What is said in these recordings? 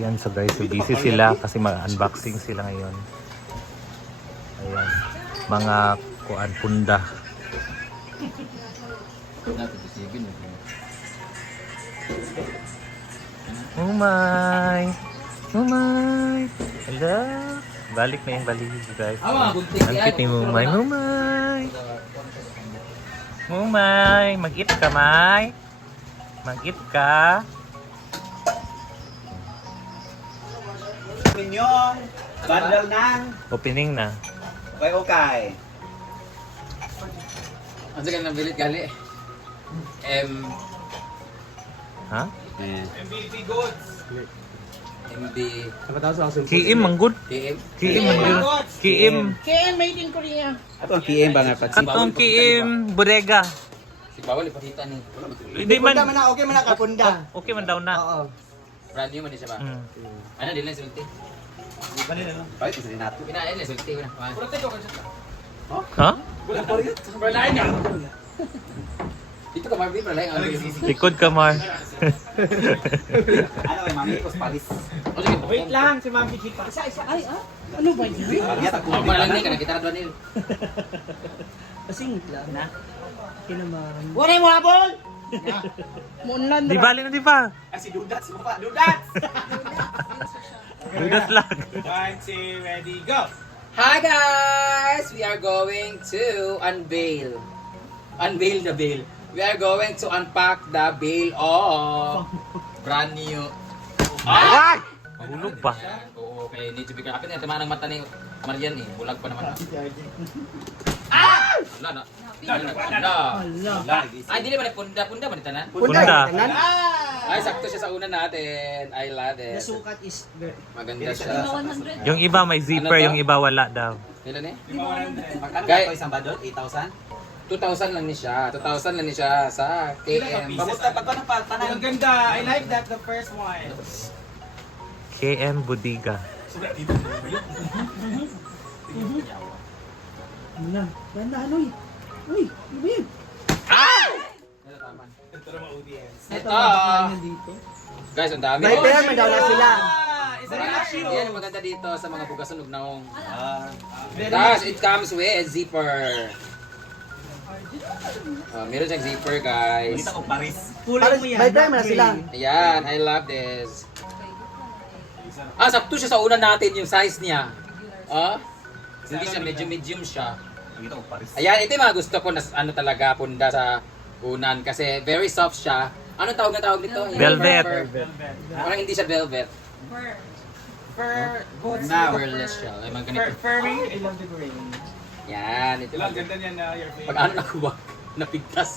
Yan, so guys, so busy sila kasi mag-unboxing sila ngayon. Ayan, mga kuan punda. Oh my! Oh my! Hello! Balik na yung balik guys. Ang cute ni Mumay. Mumay! Mumay! Mag-eat ka, May! Mag-eat ka! Pinyong, bundle ng Opening na. okay. Ano ka nang bilit gali? Ha? MVP goods. MB... Kiim, manggod. KM? Kiim, manggod. Kiim. KM made in Korea. Ato ang PM ba nga pag Katong Kiim, bodega. Si Bawal ipakita ni. Hindi man. Punda man na, okay man na kapunda. Okay man daw na. Oo. Brand new man siya ba? Mm. Ano din lang sulti? Di ba nila no? Bait sa nato. Pinain lang sulti na. Ha? Berlain ka. Dito ka Marvin, berlain ang. Likod ka, Mar. Ano kay Mami Kos Paris. Wait lang, si Ma'am Kiki pa. Isa. Ay, ano ba yun? Pagya ta ko. Ako lang ni ka nakita ra ni. Kasing lang na. Kinaman. Wala mo habol! Munlan Di bali na, di ba? Ah, si Dudat, si Papa, Dudat. Dudas lang. 1, 2, ready, go. Hi guys! We are going to unveil the bale. We are going to unpack the bale of brand new. Ay! Mahulog ba? Oo, okay. Need to be careful. Kapit na tama ng mata ni Marian eh. Bulag pa naman. Wala na. Ay, di ba punda ba ni tanan? Punda. Ay, sakto siya sa una natin. I love it. Sukat is Maganda siya. Yung iba may zipper, yung iba wala daw. Ilan eh? Magkano Guys. to isang badol? 8,000? 2,000 lang ni siya. 2,000 lang ni siya sa KM. Pamusta pag ano pa Ang ganda. I like that the first one. KM Bodega. na. Ganda ano eh. Uy, ano ba yun? Ito. Dito. Guys, ang dami. May pera, may daw na sila. Yan ang maganda dito sa mga bugasan ug naong. Ah, Tapos it comes with zipper. Meron siyang zipper, guys. kita ko Paris. Kulang mo yan. May pera, may sila. Ayan, I love this. Sakto siya sa una natin yung size niya. Hindi siya, medyo medium siya. Kita ko Paris. Ayan, ito yung mga gusto ko na ano talaga, punda sa unan. Kasi very soft siya. Anong tawag na tawag nito? Velvet. Parang hindi siya velvet. Fur. Boots. Furless siya. Ay, mga ganito. Furry. I love the green. Yan, ito lang. Ganda niya na your favorite. Pag-ano ako ba? Napigtas.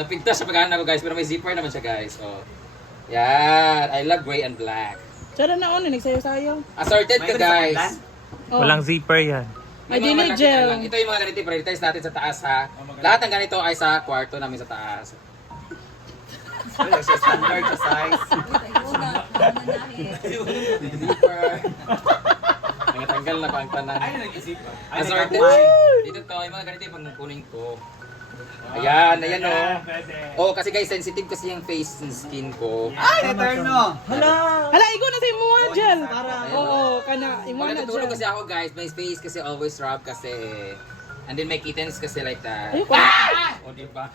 Napigtas siya pag-ano ako guys. Pero may zipper naman siya guys. Oh. Yan. I love gray and black. Tsara na ako, nagsayo-sayo. Assorted ka guys. Walang zipper yan. May Ay, mga dili malaki gel. na lang. Ito yung mga ganito. Prioritize natin sa taas ha. Lahat ng ganito ay sa kwarto namin sa taas. Standard sa size. Zipper. Tanggal na pa ang tanan. Ay, nag-isip pa. Assorted. Dito to. Yung mga ganito yung pagkukunin ko. Ayan. Ayan o. Pwede. Oh, kasi guys, sensitive kasi yung face and skin ko. Ay, eterno. Hala, ikaw na sa imo dyan. Oo, kana. Imo Pag na natutulog dyan. kasi ako guys, my face kasi always rub kasi. And then may kittens kasi like that. Ayoko. O diba?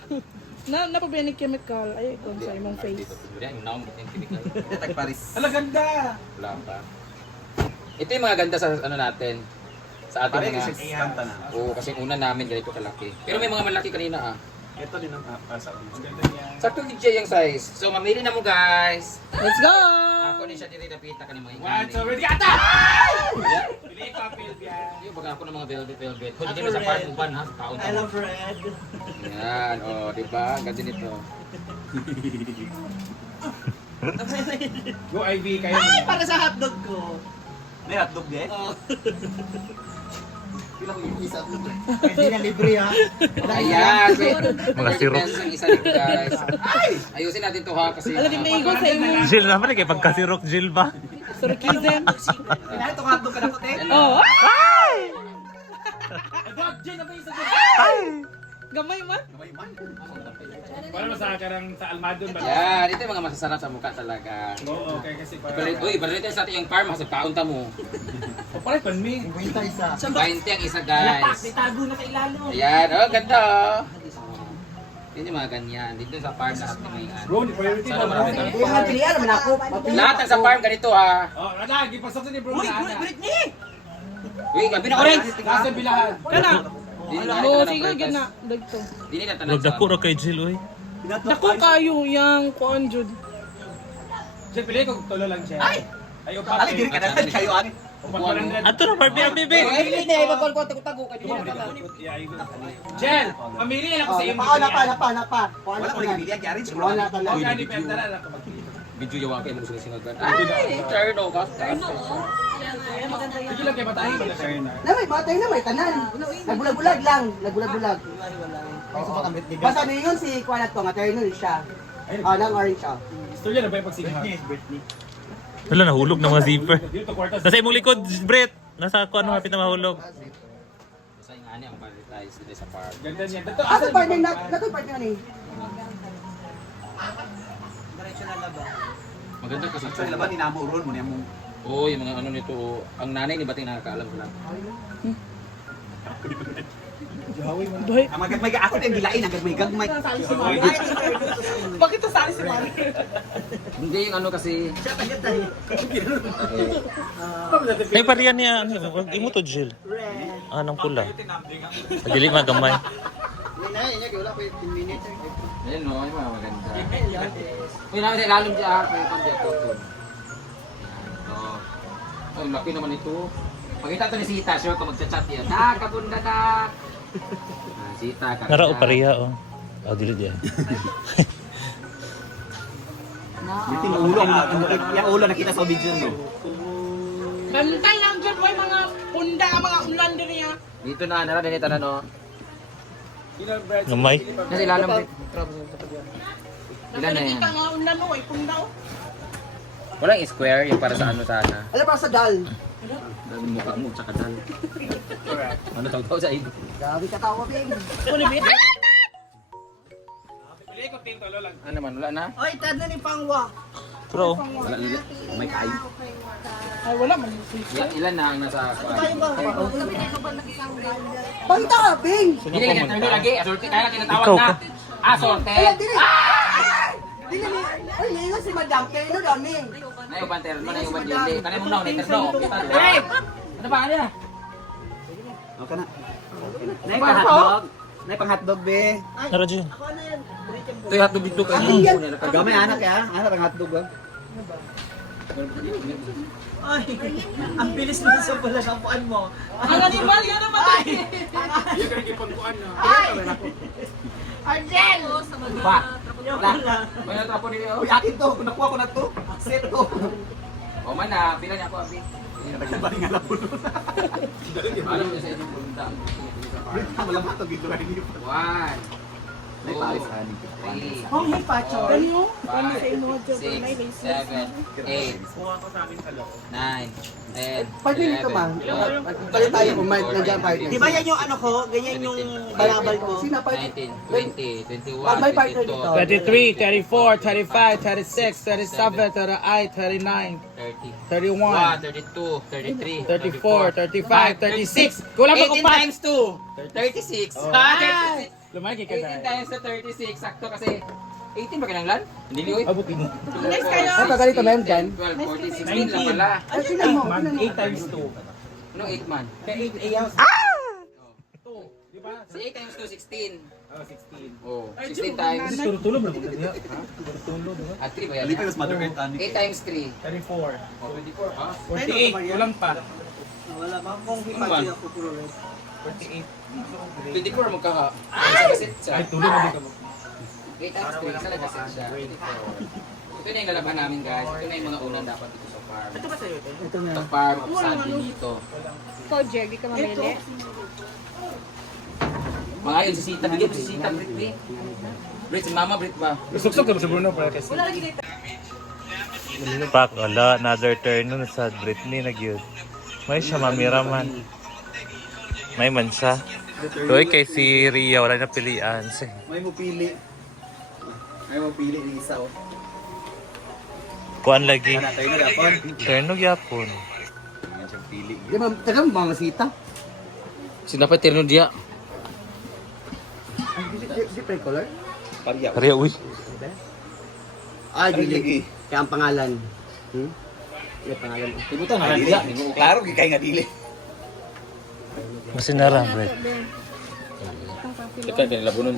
Napabili ni chemical. Ay, kung sa imong face. Dito, yan, yung naong yung chemical. Kita Paris. Hala, ganda. Wala pa. Ito yung mga ganda sa ano natin. Sa ating Paris mga... is kanta na. Oo, kasi una namin ganito kalaki. Pero may mga malaki kanina ah. Ito din ang sa Ganda niya. Sakto DJ yung size. So mamili na mo guys. Let's go! Ako ni siya dito napita ka ni mga One, two, ready, ata! Pili pa, Pilbian. Yung baga ako ng mga velvet. Kung hindi na sa part uban ha, taon. I love red. Yan, oh, di ba? Ang ganda nito. Go, Ivy, kayo. Ay, para sa hotdog ko. May hotdog din? Oh. Pila ko yung isa hotdog. Hindi na libre ha. Ayan, wait. Mga syrup. Ang isa dito guys. Ayusin natin to ha kasi. Alam din may igo sa imo. Jill naman, kay pagkasirok Jill ba? Surkism. Pinahin itong hotdog ka na ko, te. Oh. Ay! Dog, Jen, na ba isa Ay! Gamay man. Para masaka ng sa Almadon ba? Yan, ito yung mga masasarap sa mukha talaga. Oo, okay kasi para... Uy, balito sa ating farm, hasag kaunta mo. O pare, panmi. 20 ang isa guys. Tago na kay Lalo. Ayan, oh, ganda oh. Hindi mga ganyan. Dito sa farm lahat ng may ano. Bro, di priority Sana mo. marami Hindi man pilihan naman ako. Lahat ng sa farm ganito ha. Oh, lagi pasok sa ni bro. Uy, Britney! Uy, gabi na orange. Nasa bilahan. Kana. Dili na Oo, ito sige, na gina. Dagto. Dili na tanan Huwag dako ra kay Jill, uy. Dako kayo yang kuan jud. Siya pili ko tulo lang siya. Ay, upat. Ali, diri ka na kayo ani. Upat 100. Ato na, Barbie, ang bibi. Ay, hindi na ibang ko tago ka dili na. Jel, pamili na ako sa iyo. Napa. Wala ko rin bibili ang garage. Wala talaga. Uy, hindi pa tara na ako. Video yawa kay mo sinagan. Ay, turno ka. Sige lang kay batahin ba siya na? Na may batay na may tanan. Nagbulag-bulag lang. Nagbulag-bulag. Basta niyon si Kuan to, maternal siya. Nang orange siya. Istorya na ba yung pagsigha? Wala, nahulog ng mga zipper. Dito kwartas. Nasa imong likod, Brett. Nasa ako, ano, hapit na mahulog. Sa ingani ang paradise dito sa farm. Ganda niya. Dito Ato partner na, nato partner ni. Maganda kasi Sa laban ni namo ron mo niya mo. oh, yung mga ano nito, ang nanay ni bating nakakaalam ko lang. Boy. Ang magagmay ako din gilain ang gagmay. Bakit sali si Mami? Hindi yung ano kasi, Ay, pariyan niya, ano, imo to, Jill. Ah, nang pula. Pagili magamay. ayun no, yung mga maganda. Uy, namin sa ilalim siya, kaya pang diya to. Ay, laki naman ito. Pakita to ni Sita, sure kung magchat-chat yan. Kabunda na! Sita, karga. Narao pariya, oh. Ah, dili diyan. Yung ulo ang ulo nakita sa video no. Bantay lang dyan, boy, mga punda, mga ulan din niya. Dito na, nara din ito na no. Gamay. Nasa ilalim. Ilan na yan? Nakikita nga ulan, no, ay punda, oh. Walang square, yung para sa ano sana. Alam pa sa dal. Dami mukha mo, tsaka dal. Ano tawag sa iyo? Grabe ka tawa, Bing. Kuno bi. Pili ko ting tulo lang. Ano naman, wala na? Oy, tad na ni pangwa. Pero, Wala, may kayo. Ay wala man. Ilan na ang nasa Banta ka, Bing. Dili lang interview lagi, asorte kaya lang tinatawag Ikaw na. ka. Asorte. Ay, dili. Dili ni. Ay, ngayon si Madam Keno dami. Na yung banter mo na yung bandili. Kanay mo na, interno. Hey! Ano ba ano? Okay na. Nay pang hotdog. Nay pang hotdog be. nara, Jill. Ito yung hotdog dito kayo. Gamay anak ya. Anak ang hotdog ba? Ay, ang bilis mo sa pala ng puan mo. Ang animal yan naman. Yung kaya kipagkuhan na. Argel. Pa. May natrapo nila. Uy, akin to. Nakuha ko na to. Set to. O man na, pila niya ako abi. Nagbaling ala po. Alam niyo sa inyong punta. Wala ba to gito rin niyo. 1 Nay pares ani. 3 Hong hipacho. 5 6 7 8 9 10 Partner nito, ma'am. Palit tayo kung may nandiyan partner. Di ba yan yung ano ko? Ganyan yung balabal ko? Sino partner? 19, 20, 21, Pag may partner dito. 23, 34, 35, 36, 37, 38, 39, 30, 31, 32, 33, 34, 35, 36. Kulang pa 18 kung pa. times 2, 36. Ah, 36. Lumaki ka 18 times 2, 36. Sakto kasi 18 ba kinanglan? Hindi liwit. Abutin mo. Next kayo. Ay, pagalito na yun, Jan. 12, 14, 16 lang pala. Ay, tinan mo. Man, Tinan mo. 8 times 2. Anong 8 man? Kaya 8 AM. Di ba? Si 8 times 2, 16. Oh, 16. Oh, 16 times. Tulog na ba niya? Tulog na ba? At 3 ba yan? Lipas mother earth ani. 8 times 3. 34. Oh, 24 pa. 48. Kulang pa. Wala ba kung hipacho ako puro rin? 48. 24 magkaka. Ay! Ay, tulog na din ka mo. 8 times 3, isa lang kasi siya. 24. Ito na yung galaban namin guys. Ito na yung mga unan dapat dito sa farm. Ito ba sa'yo? Ito na. Sa farm of Sandy dito. Ikaw, Jerry, ka mamili. Mga yun, si Sita. Bigyan mo si Sita, Brit. Brit, si Mama, Brit ba? Suksok ka ba sa Bruno para kasi? Pak, wala. Another turn nun sa Britney, nagyod. May siya mamiraman. May man siya. Uy, kay si Ria, wala na pilian. May mo pili. May mo pili ni isa oh. Kuan lagi. Kana tayo na yapon. Terno gyapon. Ngayon siyang pili. Di ba, taga mga sita? Sinapay terno dia. Different color? Pariya. Ria, uy. Ah, dili. Kaya ang pangalan. Yung pangalan. Tibutan na Dili. dia. Klaro gikay nga dili. Masinara, bro. Kita din labunon.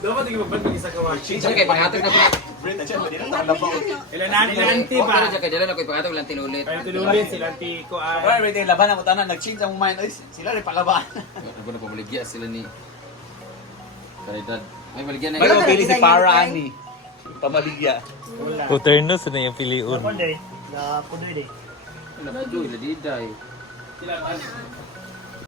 Dapat tingin magbalik isa ka watching. Sige kay panghatag na pa. Brent na siya, hindi na tayo labaw. Ilananti Okay ba? na siya kay dala na koy panghatag lang tinulit. Kaya tinulit sila tiko Wala ay. rin yung laban ang tanan, nag-change ang mind. Ay, sila rin palaban. Ano na pamaligya sila ni Karidad. Ay maligya na May yun. mo pili si Para Ani. Pamaligya. O terno sa na yung piliun. Na punoy din. Wala pa doy, ladiday. Sila